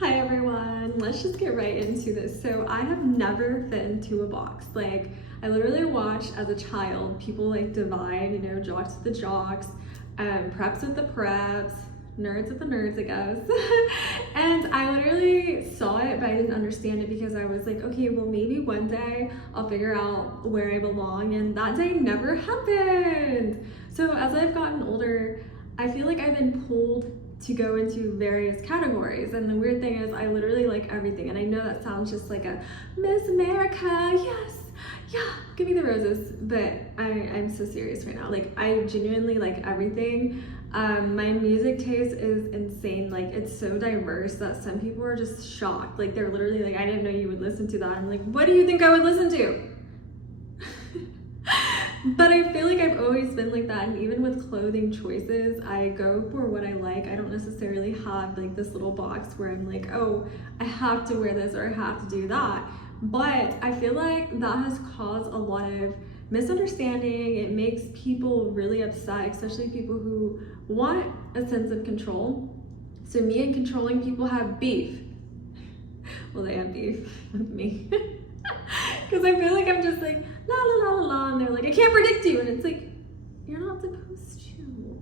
Hi everyone, let's just get right into this. So I have never fit into a box. Like I literally watched as a child people like divide, jocks with the jocks, preps with the preps, nerds with the nerds, I guess. And I literally saw it, but I didn't understand it because I was like, okay, well maybe one day I'll figure out where I belong, and that day never happened. So as I've gotten older, I feel like I've been pulled to go into various categories, and the weird thing is I literally like everything. And I know that sounds just like a Miss America, yes, yeah, give me the roses, but I'm so serious right now. Like I genuinely like everything. My music taste is insane. Like it's so diverse that some people are just shocked. Like they're literally like, I didn't know you would listen to that. I'm like, what do you think I would listen to? But I feel like I've always been like that, and even with clothing choices, I go for what I like. I don't necessarily have like this little box where I'm like, oh, I have to wear this or I have to do that. But I feel like that has caused a lot of misunderstanding. It makes people really upset, especially people who want a sense of control. So me and controlling people have beef. Well, they have beef with me. Because I feel like I'm just like, la la la la la, and they're like, I can't predict you. And it's like, you're not supposed to.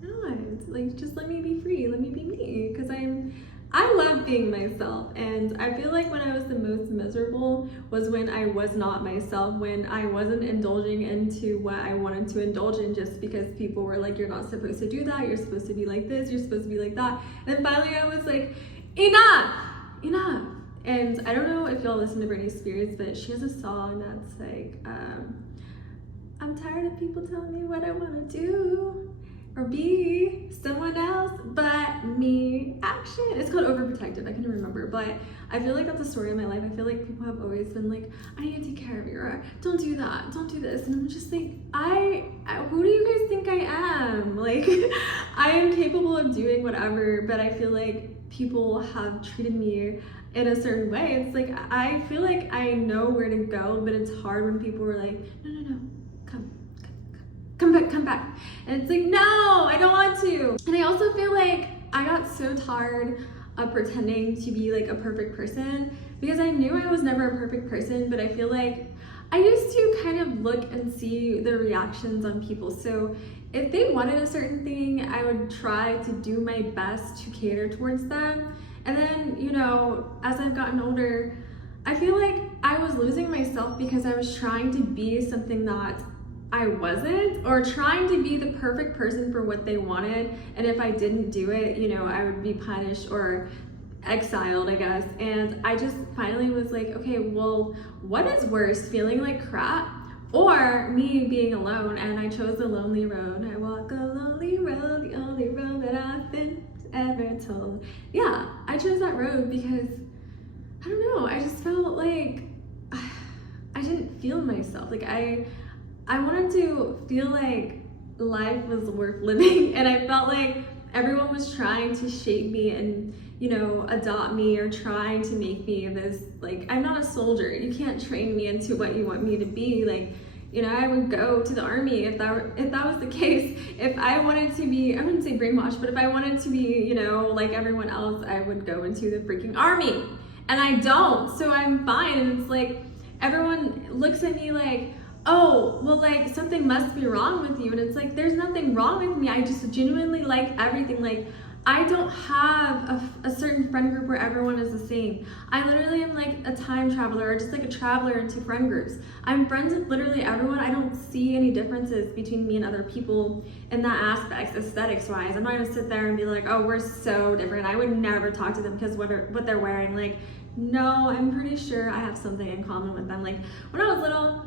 Not. Like, just let me be free. Let me be me. Because I love being myself. And I feel like when I was the most miserable was when I was not myself, when I wasn't indulging into what I wanted to indulge in just because people were like, you're not supposed to do that. You're supposed to be like this. You're supposed to be like that. And then finally I was like, enough. And I don't know if y'all listen to Britney Spears, but she has a song that's like, I'm tired of people telling me what I want to do or be someone else but me. Action. It's called Overprotective. I can't remember, but I feel like that's the story of my life. I feel like people have always been like, I need to take care of you, or don't do that, don't do this. And I'm just like, who do you guys think I am? Like, I am capable of doing whatever, but I feel like people have treated me in a certain way. It's like, I feel like I know where to go, but it's hard when people are like, no, come back. And it's like, no, I don't want to. And I also feel like I got so tired of pretending to be like a perfect person, because I knew I was never a perfect person, but I feel like I used to kind of look and see the reactions on people. So if they wanted a certain thing, I would try to do my best to cater towards them. And then, as I've gotten older, I feel like I was losing myself because I was trying to be something that I wasn't, or trying to be the perfect person for what they wanted. And if I didn't do it, I would be punished or exiled, I guess. And I just finally was like, okay, well, what is worse, feeling like crap or me being alone? And I chose the lonely road. I walk a lonely road, the only road that I've been ever told. Yeah, I chose that road because I don't know, I just felt like I didn't feel myself. Like I wanted to feel like life was worth living, and I felt like everyone was trying to shape me and adopt me, or trying to make me this, like, I'm not a soldier. You can't train me into what you want me to be. Like, I would go to the army if that was the case. If I wanted to be, I wouldn't say brainwashed, but if I wanted to be, like everyone else, I would go into the freaking army. And I don't, so I'm fine. And it's like, everyone looks at me like, oh, well, like something must be wrong with you. And it's like, there's nothing wrong with me. I just genuinely like everything. Like, I don't have a certain friend group where everyone is the same. I literally am like a time traveler, or just like a traveler into friend groups. I'm friends with literally everyone. I don't see any differences between me and other people in that aspect, aesthetics wise. I'm not gonna sit there and be like, oh, we're so different. I would never talk to them because what they're wearing. Like, no, I'm pretty sure I have something in common with them. Like, when I was little,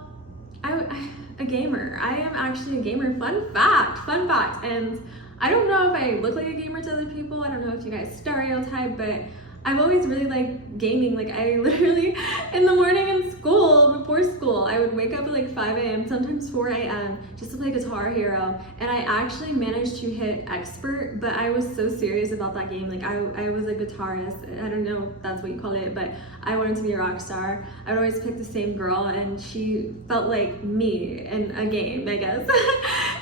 a gamer. I am actually a gamer. Fun fact. And I don't know if I look like a gamer to other people. I don't know if you guys stereotype, but I've always really liked gaming. Like, I literally, in the morning in school, before school, I would wake up at like 5 a.m., sometimes 4 a.m., just to play Guitar Hero. And I actually managed to hit expert, but I was so serious about that game. Like, I was a guitarist. I don't know if that's what you call it, but I wanted to be a rock star. I would always pick the same girl, and she felt like me in a game, I guess.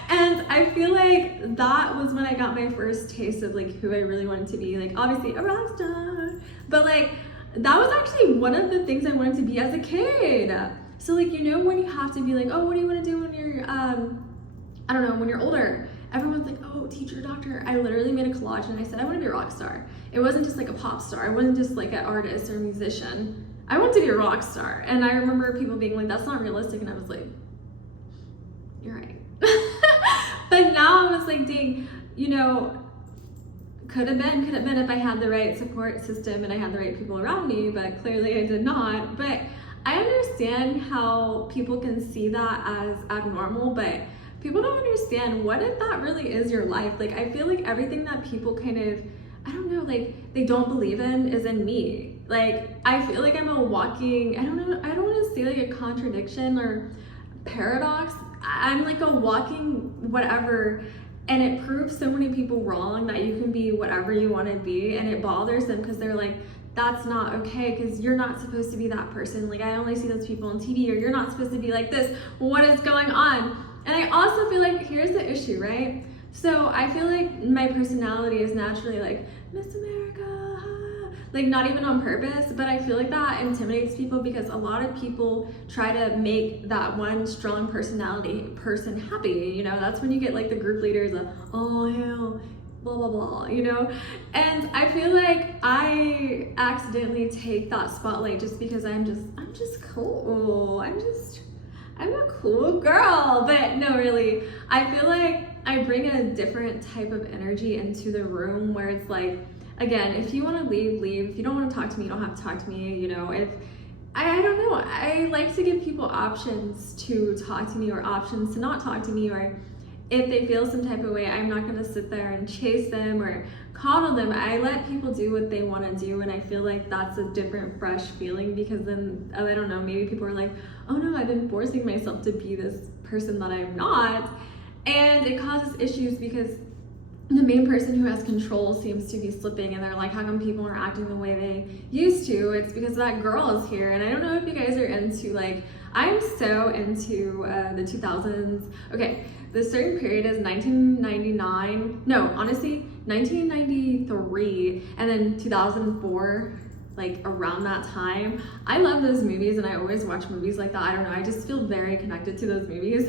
And I feel like that was when I got my first taste of like who I really wanted to be. Like, obviously a rock star, But like, that was actually one of the things I wanted to be as a kid. So like, you know, when you have to be like, oh, what do you want to do when you're, I don't know, when you're older? Everyone's like, oh, teacher, doctor. I literally made a collage and I said, I want to be a rock star. It wasn't just like a pop star. I wasn't just like an artist or a musician. I wanted to be a rock star. And I remember people being like, that's not realistic. And I was like, you're right. But now I was like, dang, you know, could have been if I had the right support system and I had the right people around me, but clearly I did not. But I understand how people can see that as abnormal, but people don't understand what if that really is your life. Like, I feel like everything that people kind of, I don't know, like they don't believe in is in me. Like, I feel like I'm a walking, I don't know, I don't want to say like a contradiction or paradox. I'm like a walking whatever. And it proves so many people wrong that you can be whatever you want to be, and it bothers them because they're like, that's not okay because you're not supposed to be that person. Like, I only see those people on TV, or you're not supposed to be like this. What is going on? And I also feel like here's the issue, right? So I feel like my personality is naturally like Miss America, like not even on purpose, but I feel like that intimidates people because a lot of people try to make that one strong personality person happy. You know, that's when you get like the group leaders of, oh hell, blah blah blah, you know. And I feel like I accidentally take that spotlight just because I'm just cool. I'm a cool girl. But no, really, I feel like I bring a different type of energy into the room where it's like, again, if you want to leave, leave. If you don't want to talk to me, you don't have to talk to me. You know, if I don't know, I like to give people options to talk to me or options to not talk to me, or if they feel some type of way, I'm not going to sit there and chase them or coddle them. I let people do what they want to do, and I feel like that's a different, fresh feeling because then, I don't know, maybe people are like, oh no, I've been forcing myself to be this person that I'm not, and it causes issues because the main person who has control seems to be slipping, and they're like, how come people are acting the way they used to? It's because that girl is here. And I don't know if you guys are into, like, I'm so into the 2000s. Okay, the certain period is 1999, no, honestly, 1993, and then 2004, like around that time. I love those movies, and I always watch movies like that. I don't know, I just feel very connected to those movies.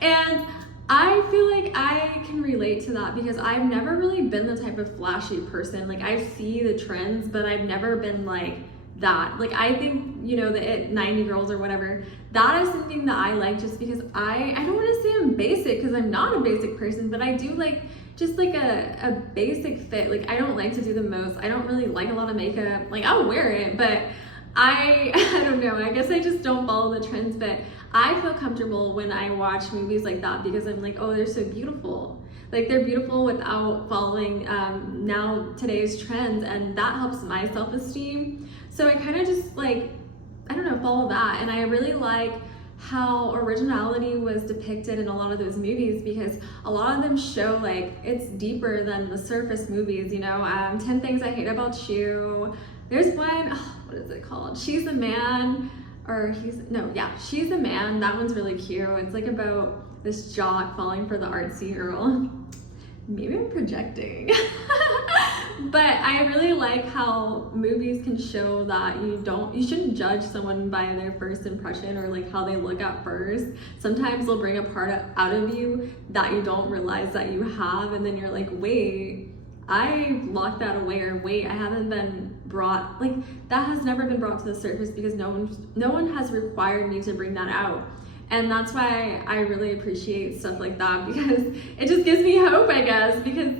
And I feel like I can relate to that because I've never really been the type of flashy person. Like, I see the trends, but I've never been like that. Like, I think, you know, the 90 girls or whatever, that is something that I like just because I don't want to say I'm basic because I'm not a basic person, but I do like just like a basic fit. Like, I don't like to do the most. I don't really like a lot of makeup. Like, I'll wear it, but I don't know, I guess I just don't follow the trends, but I feel comfortable when I watch movies like that because I'm like, oh, they're so beautiful. Like, they're beautiful without following now today's trends, and that helps my self-esteem. So I kind of just like, I don't know, follow that. And I really like how originality was depicted in a lot of those movies because a lot of them show like it's deeper than the surface movies, you know. 10 Things I Hate About You. There's one, oh, what is it called? She's a Man, or She's a Man. That one's really cute. It's like about this jock falling for the artsy girl. Maybe I'm projecting. But I really like how movies can show that you shouldn't judge someone by their first impression or like how they look at first. Sometimes they'll bring a part out of you that you don't realize that you have, and then you're like, wait, I locked that away, or wait, I haven't been brought, like, that has never been brought to the surface because no one has required me to bring that out. And that's why I really appreciate stuff like that because it just gives me hope, I guess, because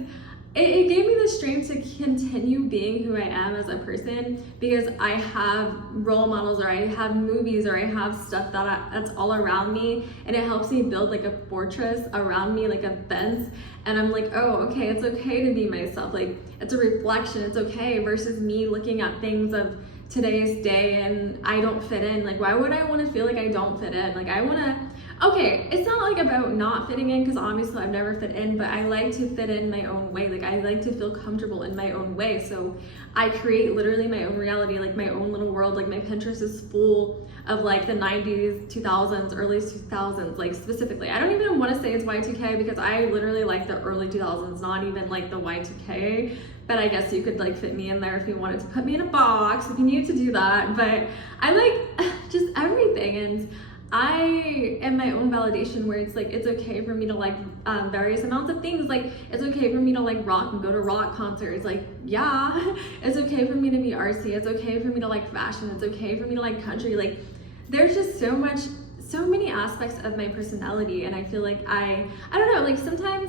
it gave me the strength to continue being who I am as a person because I have role models, or I have movies, or I have stuff that's all around me, and it helps me build like a fortress around me, like a fence. And I'm like, oh, okay, it's okay to be myself. Like, it's a reflection, it's okay, versus me looking at things of today's day and I don't fit in. Like, why would I want to feel like I don't fit in? Like, I want to, okay, it's not like about not fitting in because obviously I've never fit in, but I like to fit in my own way. Like, I like to feel comfortable in my own way. So I create literally my own reality, like my own little world. Like, my Pinterest is full of like the 90s, 2000s, early 2000s, like specifically. I don't even want to say it's Y2K because I literally like the early 2000s, not even like the Y2K. but I guess you could like fit me in there if you wanted to put me in a box, if you needed to do that. But I like just everything, and I am my own validation where it's like, it's okay for me to like various amounts of things. Like, it's okay for me to like rock and go to rock concerts. Like, yeah, it's okay for me to be artsy. It's okay for me to like fashion. It's okay for me to like country. Like, there's just so many aspects of my personality. And I feel like I don't know, like sometimes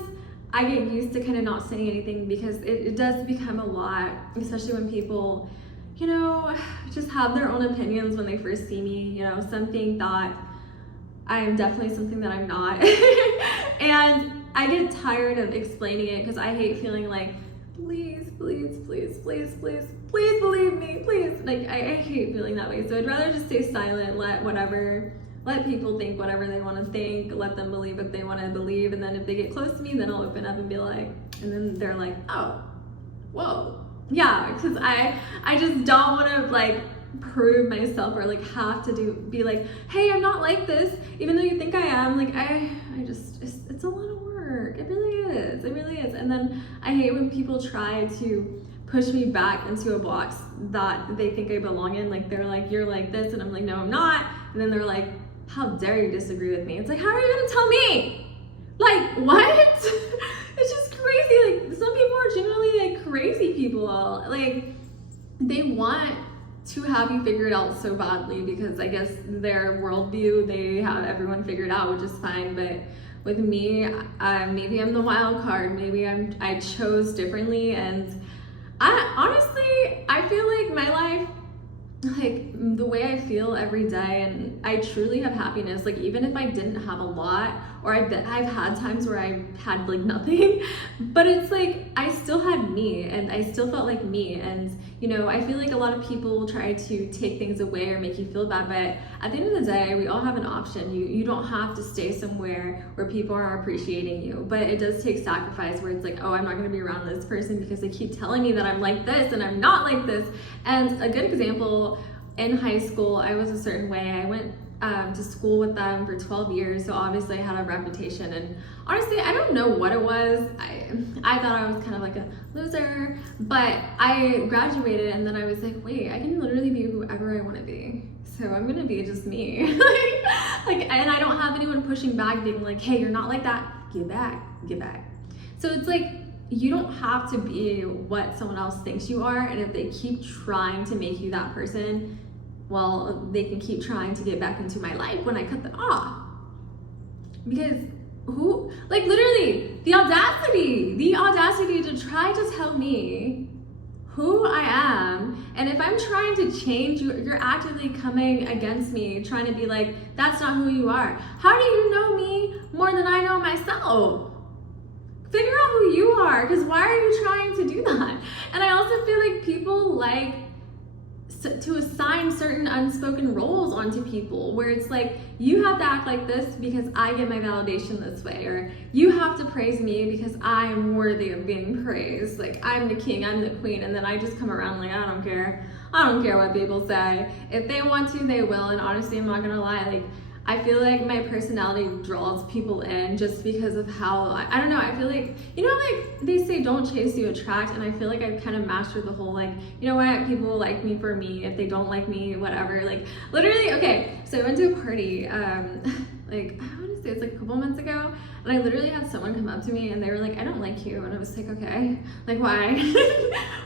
I get used to kind of not saying anything because it does become a lot, especially when people, you know, just have their own opinions when they first see me. You know, some think that I am definitely something that I'm not. And I get tired of explaining it because I hate feeling like, please believe me, please. Like, I hate feeling that way. So I'd rather just stay silent, let people think whatever they want to think, let them believe what they want to believe. And then if they get close to me, then I'll open up and be like, and then they're like, oh, whoa. Yeah, because I just don't want to like prove myself or like have to be like, hey, I'm not like this, even though you think I am. Like, it's a lot of work. It really is. And then I hate when people try to push me back into a box that they think I belong in. Like, they're like, you're like this, and I'm like, no, I'm not. And then they're like, how dare you disagree with me? It's like, how are you gonna tell me? Like, what? It's just crazy. Like, some people are genuinely like crazy people. Like, they want to have you figured out so badly because I guess their worldview, they have everyone figured out, which is fine. But with me, maybe I'm the wild card. Maybe I chose differently. And I feel like my life, like the way I feel every day, and I truly have happiness. Like, even if I didn't have a lot, or I've had times where I had like nothing, but it's like I still had me and I still felt like me. And you know, I feel like a lot of people try to take things away or make you feel bad, but at the end of the day, we all have an option. You don't have to stay somewhere where people are appreciating you, but it does take sacrifice where it's like, oh, I'm not going to be around this person because they keep telling me that I'm like this and I'm not like this. And a good example, in high school, I was a certain way. I went to school with them for 12 years, so obviously I had a reputation, and honestly I don't know what it was. I thought I was kind of like a loser, but I graduated and then I was like, wait, I can literally be whoever I want to be, so I'm gonna be just me. And I don't have anyone pushing back being like, hey, you're not like that, get back. So it's like, you don't have to be what someone else thinks you are, and if they keep trying to make you that person, well, they can keep trying to get back into my life when I cut them off. Because who, like, literally, the audacity to try to tell me who I am, and if I'm trying to change you, you're actively coming against me, trying to be like, that's not who you are. How do you know me more than I know myself? Figure out who you are, because why are you trying to do that? And I also feel like people like to assign certain unspoken roles onto people, where it's like, you have to act like this because I get my validation this way, or you have to praise me because I am worthy of being praised. Like, I'm the king, I'm the queen, and then I just come around like, I don't care what people say. If they want to, they will. And honestly, I'm not gonna lie, like, I feel like my personality draws people in just because of how, I don't know, I feel like, you know, like they say don't chase, you attract, and I feel like I've kind of mastered the whole, like, you know what, people like me for me, if they don't like me, whatever. Like, literally, okay, so I went to a party, like, I want to say it's like a couple months ago, and I literally had someone come up to me and they were like, I don't like you, and I was like, okay, like, why?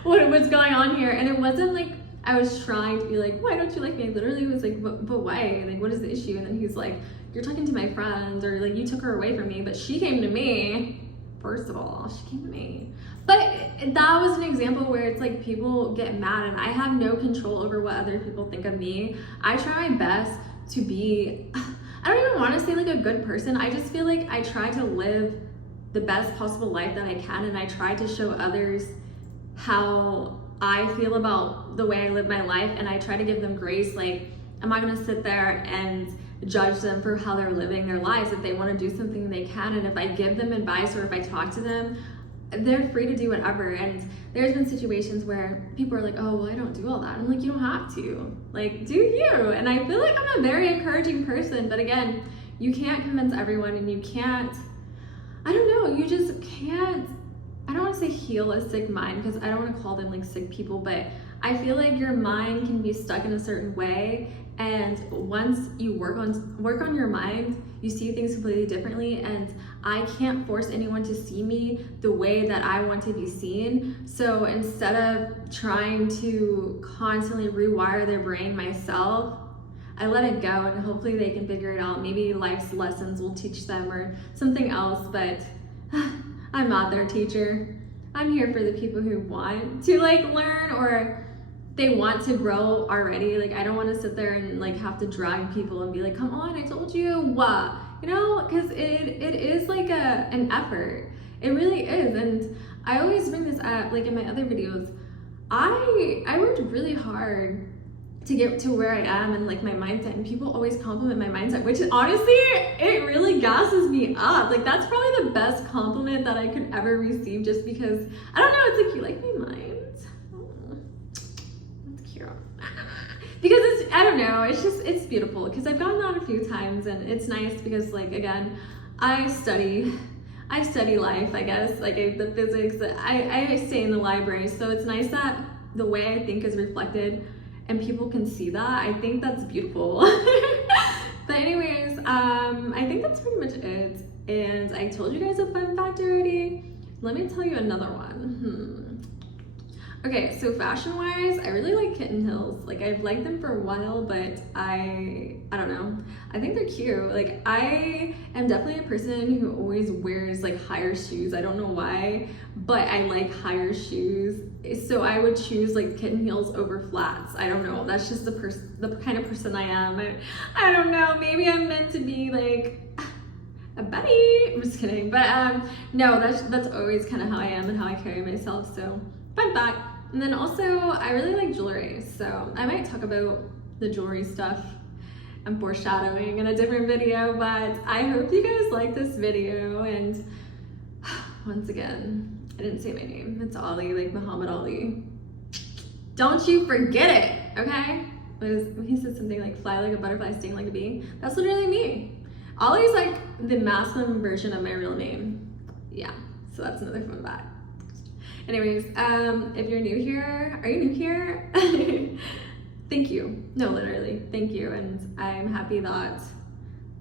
What's going on here? And it wasn't like I was trying to be like, why don't you like me? I literally was like, but why? Like, what is the issue? And then he's like, you're talking to my friends, or like, you took her away from me, but she came to me. First of all, she came to me. But that was an example where it's like, people get mad, and I have no control over what other people think of me. I try my best to be, I don't even want to say like a good person. I just feel like I try to live the best possible life that I can, and I try to show others how I feel about the way I live my life, and I try to give them grace. Like, I'm not gonna sit there and judge them for how they're living their lives. If they want to do something, they can, and if I give them advice or if I talk to them, they're free to do whatever. And there's been situations where people are like, oh, well, I don't do all that. I'm like, you don't have to. Like, do you? And I feel like I'm a very encouraging person, but again, you can't convince everyone, and you can't, I don't know, you just can't I don't want to say heal a sick mind, because I don't want to call them like sick people, but I feel like your mind can be stuck in a certain way, and once you work on your mind, you see things completely differently. And I can't force anyone to see me the way that I want to be seen. So instead of trying to constantly rewire their brain myself, I let it go, and hopefully they can figure it out. Maybe life's lessons will teach them or something else, but I'm not their teacher. I'm here for the people who want to like learn, or they want to grow already. Like, I don't want to sit there and like have to drag people and be like, come on, I told you what, you know, because it is like an effort. It really is. And I always bring this up, like in my other videos, I worked really hard to get to where I am and like my mindset, and people always compliment my mindset, which honestly, it really gasses me up. Like, that's probably the best compliment that I could ever receive, just because, I don't know, it's like, you like my mind? Because it's, I don't know, it's beautiful, because I've gotten that a few times, and it's nice because, like, again, I study life, I guess, like the physics, I stay in the library, so it's nice that the way I think is reflected and people can see that. I think that's beautiful. But anyways, I think that's pretty much it, and I told you guys a fun fact already. Let me tell you another one. Okay, so fashion-wise, I really like kitten heels. Like, I've liked them for a while, but I don't know. I think they're cute. Like, I am definitely a person who always wears like higher shoes. I don't know why, but I like higher shoes. So I would choose like kitten heels over flats. I don't know. That's just the kind of person I am. I don't know. Maybe I'm meant to be like a buddy. I'm just kidding. But no, that's always kind of how I am and how I carry myself. So fun fact. And then also, I really like jewelry, so I might talk about the jewelry stuff and foreshadowing in a different video, but I hope you guys like this video. And once again, I didn't say my name. It's Ali, like Muhammad Ali. Don't you forget it, okay? When he said something like fly like a butterfly, sting like a bee, that's literally me. Ali's like the masculine version of my real name. Yeah, so that's another fun fact. Anyways, if you're new here, are you new here? Thank you. No, literally, thank you. And I'm happy that,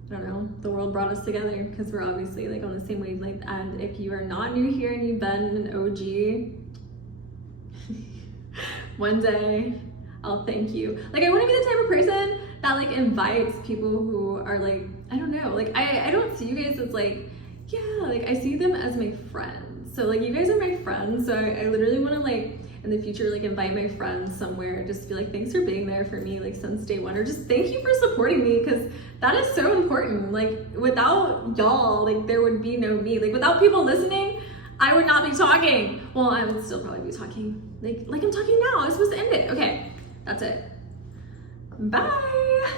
I don't know, the world brought us together, because we're obviously like on the same wavelength. And if you are not new here and you've been an OG, one day I'll thank you. Like, I want to be the type of person that like invites people who are like, I don't know, like I don't see you guys as like, yeah, like I see them as my friends. So like, you guys are my friends, so I literally want to like in the future like invite my friends somewhere, just be like, thanks for being there for me like since day one, or just thank you for supporting me, because that is so important. Like, without y'all, like there would be no me. Like, without people listening, I would not be talking. Well, I would still probably be talking like I'm talking now. I was supposed to end it. Okay, that's it. Bye.